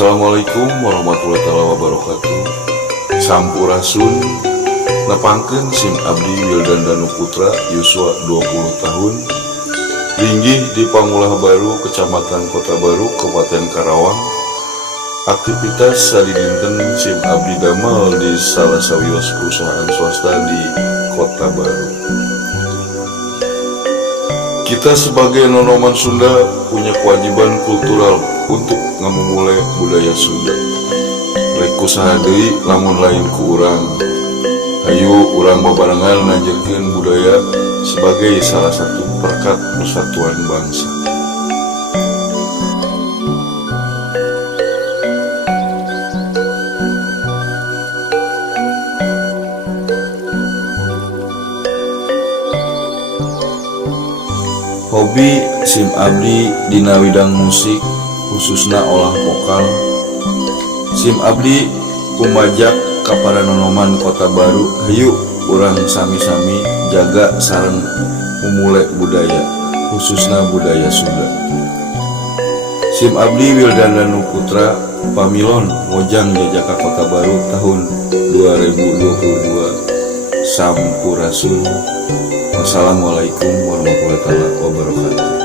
Assalamualaikum warahmatullahi wabarakatuh. Sampurasun nepangkeun SIM abdi Wildan Danu Putra yuswa 20 tahun linggih di Pangulah Baru, Kecamatan Kota Baru, Kabupaten Karawang. Aktivitas sadidinten SIM abdi damel di salah sawios perusahaan swasta di Kota Baru. Kita sebagai nonoman Sunda punya kewajiban kultural untuk ngamumule budaya Sunda. Rek kusaha deui lamun lain ku urang. Hayu urang babarengan nanjirkeun budaya sebagai salah satu perkat persatuan bangsa. Hobi SIM abdi dina widang musik khususna olah vokal. SIM abdi kumajak ka para nonoman Kota Baru, hayu urang sami-sami jaga sareng memulai budaya khususna budaya Sunda. SIM abdi Wildan Danu Putra pamilon ngojang jajaka Kota Baru tahun 2022. Sampurasun. Wassalamualaikum warahmatullahi wabarakatuh.